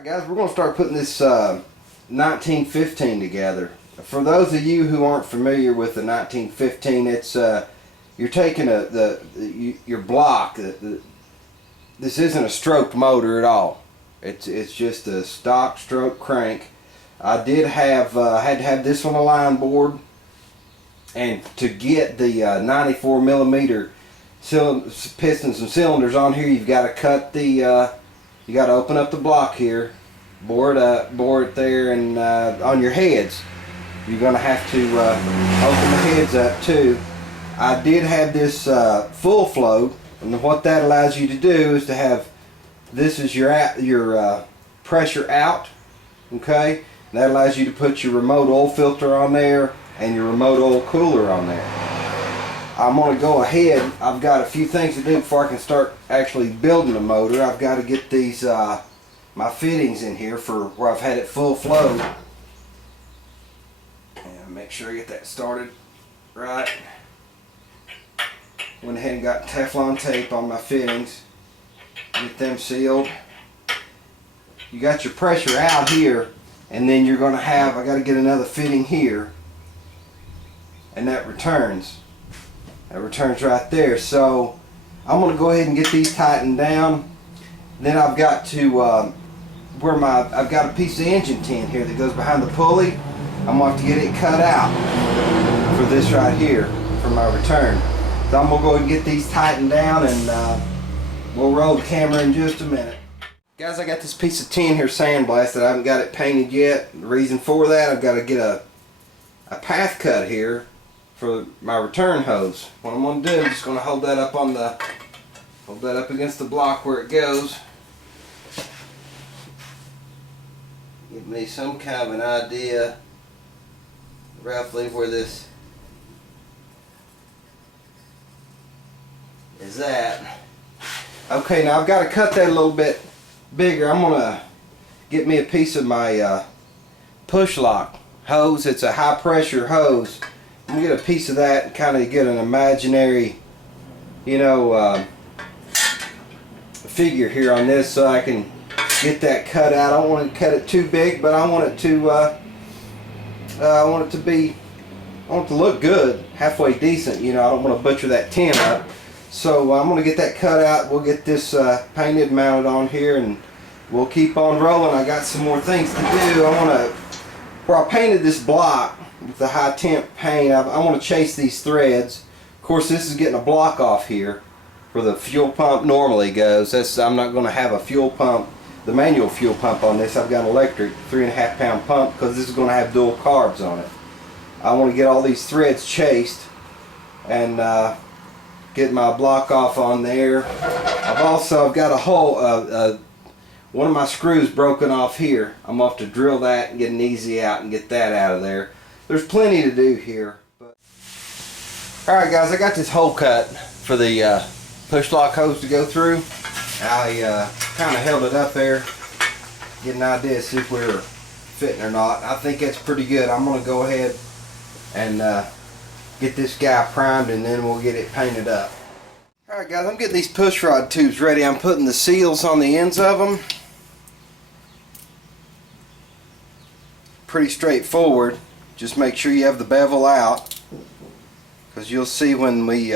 Alright guys, we're going to start putting this 1915 together. For those of you who aren't familiar with the 1915, it's you're taking your block. This isn't a stroked motor at all. It's just a stock stroke crank. I did have had to have this on a line board, and to get the 94 millimeter pistons and cylinders on here, you've got to cut the you got to open up the block here, bore it there, and on your heads you're going to have to open the heads up too. I did have this full float, and what that allows you to do is to have this is your pressure out. Okay, and that allows you to put your remote oil filter on there and your remote oil cooler on there. I'm going to go ahead. I've got a few things to do before I can start actually building the motor. I've got to get these my fittings in here for where I've had it full flow. And make sure I get that started right. Went ahead and got Teflon tape on my fittings. Get them sealed. You got your pressure out here, and then you're going to have, I got to get another fitting here, and that returns. That returns right there. So I'm going to go ahead and get these tightened down. Then I've got to I've got a piece of engine tin here that goes behind the pulley. I'm going to have to get it cut out for this right here for my return. So I'm going to go ahead and get these tightened down, and we'll roll the camera in just a minute. Guys, I got this piece of tin here sandblasted. I haven't got it painted yet. The reason for that, I've got to get a path cut here for my return hose. What I'm going to do is just going to hold that up against the block where it goes. Give me some kind of an idea roughly where this is at. Okay, now I've got to cut that a little bit bigger. I'm going to get me a piece of my push lock hose. It's a high pressure hose. I'm going to get a piece of that and kind of get an imaginary, you know, figure here on this so I can get that cut out. I don't want to cut it too big, but I want it to look good, halfway decent. You know, I don't want to butcher that tin up. So I'm going to get that cut out. We'll get this painted, mounted on here, and we'll keep on rolling. I got some more things to do. Where I painted this block with the high temp paint, I want to chase these threads. Of course, this is getting a block off here where the fuel pump normally goes. I'm not going to have a fuel pump, the manual fuel pump on this. I've got an electric 3.5 pound pump because this is going to have dual carbs on it. I want to get all these threads chased and get my block off on there. I've got a hole, one of my screws broken off here. I'm going to have to drill that and get an easy out and get that out of there. There's plenty to do here. Alright guys, I got this hole cut for the push lock hose to go through. I kind of held it up there, get an idea, see if we were fitting or not. I think that's pretty good. I'm going to go ahead and get this guy primed, and then we'll get it painted up. Alright guys, I'm getting these push rod tubes ready. I'm putting the seals on the ends of them. Pretty straightforward. Just make sure you have the bevel out, because you'll see when we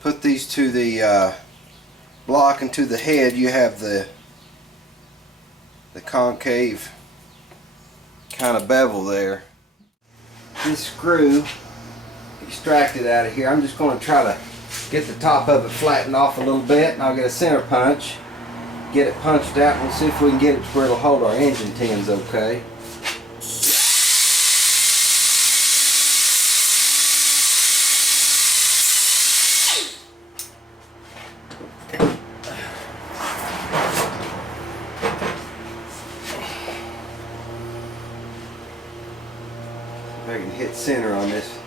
put these to the block and to the head, you have the concave kind of bevel there. This screw extracted out of here. I'm just going to try to get the top of it flattened off a little bit, and I'll get a center punch, get it punched out, and we'll see if we can get it to where it'll hold our engine tins okay. If I can hit center on this.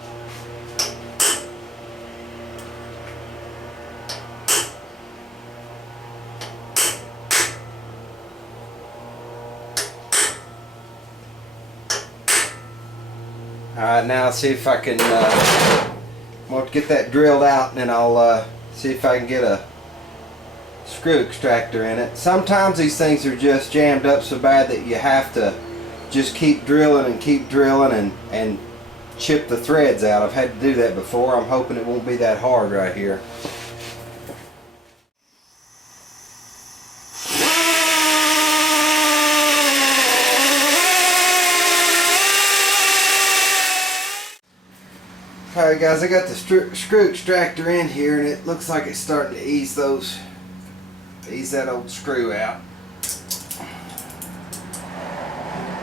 Alright, now let's see if I can I'm going to get that drilled out, and then I'll see if I can get a screw extractor in it. Sometimes these things are just jammed up so bad that you have to just keep drilling and chip the threads out. I've had to do that before. I'm hoping it won't be that hard right here. Alright guys, I got the screw extractor in here and it looks like it's starting to ease that old screw out.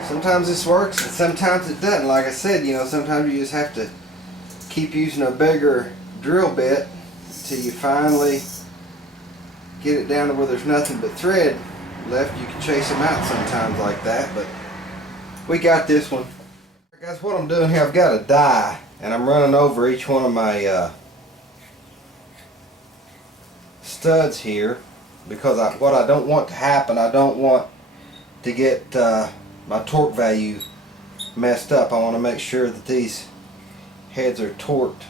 Sometimes this works and sometimes it doesn't. Like I said, you know, sometimes you just have to keep using a bigger drill bit until you finally get it down to where there's nothing but thread left. You can chase them out sometimes like that, but we got this one. Guys, what I'm doing here, I've got a die and I'm running over each one of my studs here because what I don't want to happen, I don't want to get my torque value messed up. I want to make sure that these heads are torqued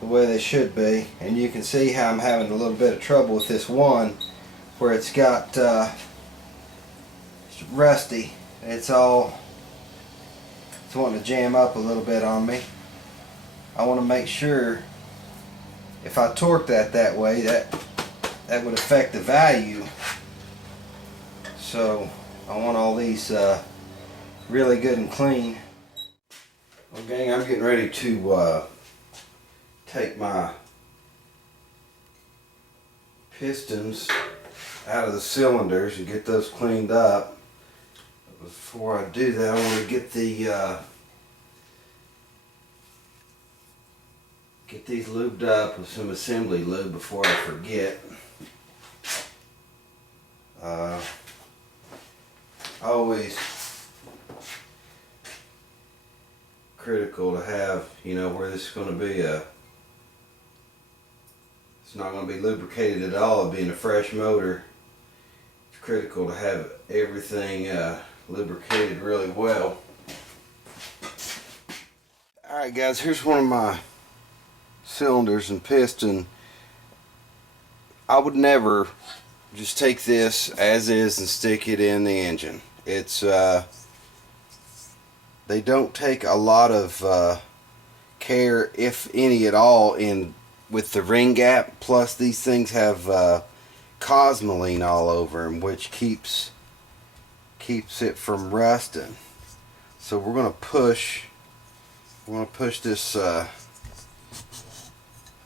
the way they should be, and you can see how I'm having a little bit of trouble with this one where it's got it's rusty. It's wanting to jam up a little bit on me. I want to make sure if I torque that way that would affect the value. So I want all these really good and clean. Well gang, I'm getting ready to take my pistons out of the cylinders and get those cleaned up. Before I do that, I want to get these lubed up with some assembly lube before I forget. Always critical to have, you know, where this is going to be it's not going to be lubricated at all, it being a fresh motor. It's critical to have everything lubricated really well. Alright guys, here's one of my cylinders and piston. I would never just take this as is and stick it in the engine. It's they don't take a lot of care, if any at all, with the ring gap. Plus these things have cosmoline all over them, which keeps it from rusting. So we're going to push this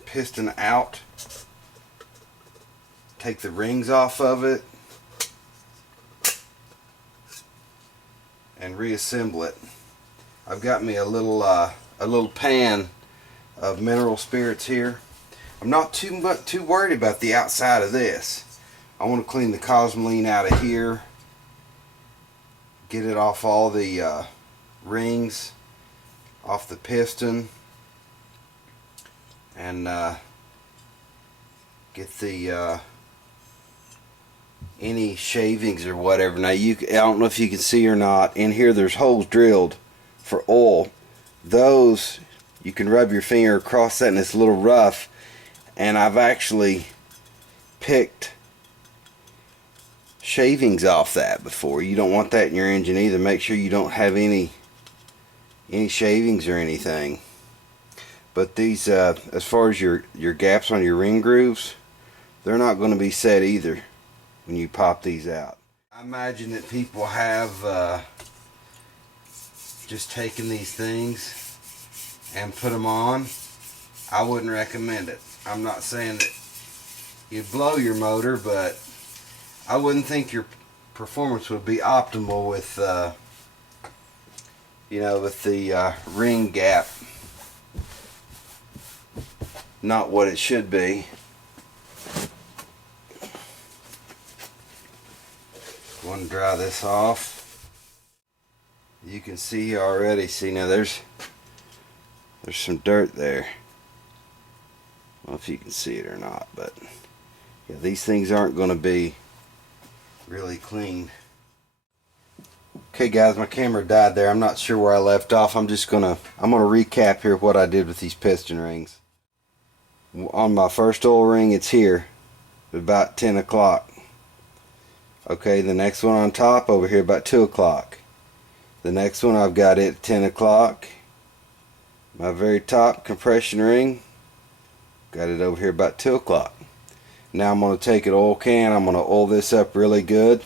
piston out, take the rings off of it, and reassemble it. I've got me a little pan of mineral spirits here. I'm not too worried about the outside of this. I want to clean the cosmoline out of here, get it off all the rings, off the piston, and get the any shavings or whatever. Now I don't know if you can see or not, in here there's holes drilled for oil. Those you can rub your finger across that and it's a little rough, and I've actually picked shavings off that before. You don't want that in your engine either. Make sure you don't have any shavings or anything. But these as far as your gaps on your ring grooves, they're not going to be set either when you pop these out. I imagine that people have just taken these things and put them on. I wouldn't recommend it. I'm not saying that you'd blow your motor, but I wouldn't think your performance would be optimal with you know, with the ring gap not what it should be. Want to dry this off. You can see already. See, now there's some dirt there. I don't know if you can see it or not, but yeah, these things aren't going to be really clean. Okay guys, my camera died there. I'm not sure where I left off. I'm gonna recap here what I did with these piston rings. On my first oil ring, it's here. about 10 o'clock. Okay, the next one on top over here about 2 o'clock. The next one I've got it at 10 o'clock. My very top compression ring, got it over here about 2 o'clock. Now I'm going to take an oil can, I'm going to oil this up really good.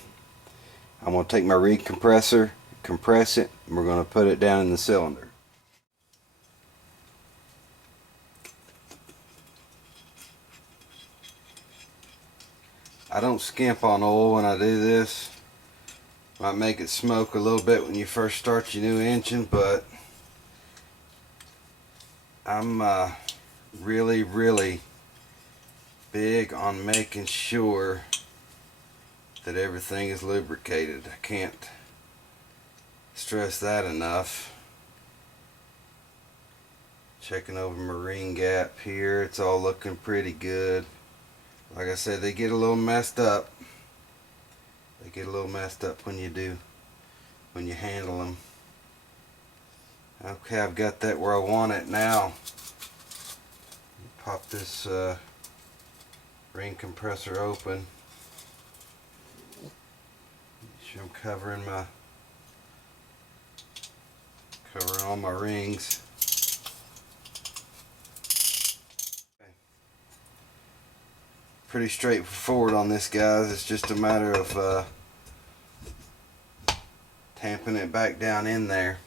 I'm going to take my ring compressor, compress it, and we're going to put it down in the cylinder. I don't skimp on oil when I do this. Might make it smoke a little bit when you first start your new engine, but I'm really big on making sure that everything is lubricated. I can't stress that enough. Checking over my ring gap here, it's all looking pretty good. Like I said, they get a little messed up. They get a little messed up when you handle them. Okay, I've got that where I want it now. Pop this ring compressor open. Make sure I'm covering all my rings. Okay. Pretty straightforward on this, guys. It's just a matter of tamping it back down in there.